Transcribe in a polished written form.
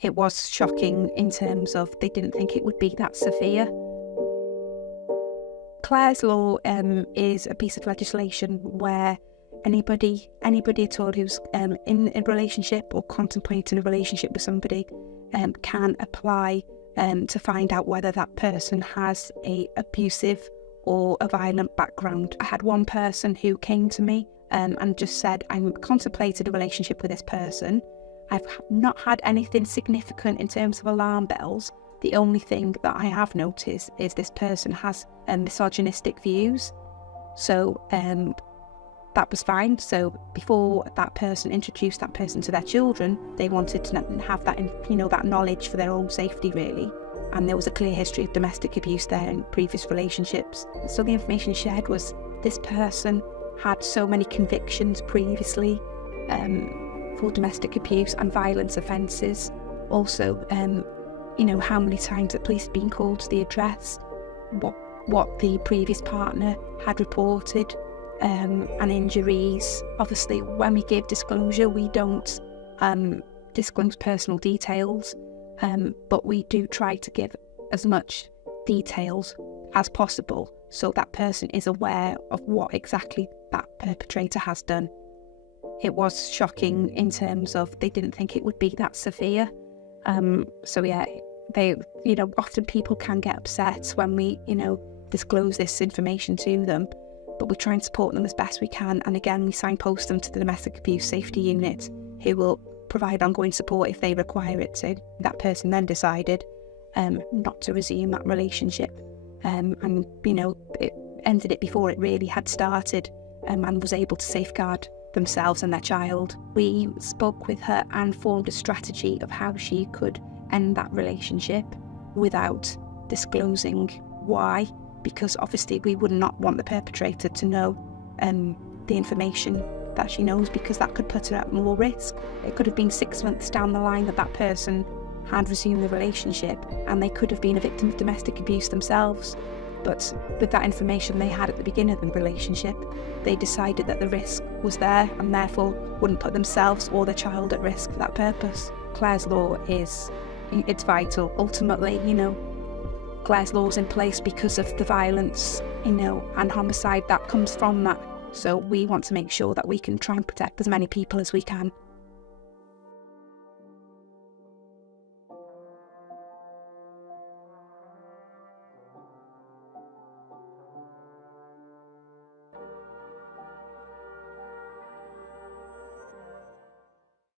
It was shocking in terms of they didn't think it would be that severe. Clare's law is a piece of legislation where anybody at all who's in a relationship or contemplating a relationship with somebody can apply to find out whether that person has a abusive or a violent background. I had one person who came to me and just said, I'm contemplating a relationship with this person. I've not had anything significant in terms of alarm bells. The only thing that I have noticed is this person has misogynistic views. So that was fine. So before that person introduced that person to their children, they wanted to have that, that knowledge for their own safety, really. And there was a clear history of domestic abuse there in previous relationships. So the information shared was this person had so many convictions previously for domestic abuse and violence offences. Also, how many times the police had been called to the address, what the previous partner had reported, and injuries. Obviously, when we give disclosure, we don't disclose personal details, but we do try to give as much details as possible so that person is aware of what exactly that perpetrator has done. It was shocking in terms of they didn't think it would be that severe. Often people can get upset when we, disclose this information to them, but we try and support them as best we can. And again, we signpost them to the Domestic Abuse Safety Unit, who will provide ongoing support if they require it to. That person then decided not to resume that relationship, it ended it before it really had started, and was able to safeguard themselves and their child. We spoke with her and formed a strategy of how she could end that relationship without disclosing why, because obviously we would not want the perpetrator to know the information that she knows, because that could put her at more risk. It could have been 6 months down the line that person had resumed the relationship, and they could have been a victim of domestic abuse themselves. But with that information they had at the beginning of the relationship, they decided that the risk was there and therefore wouldn't put themselves or their child at risk for that purpose. Clare's law it's vital. Ultimately, Clare's law is in place because of the violence, and homicide that comes from that. So we want to make sure that we can try and protect as many people as we can.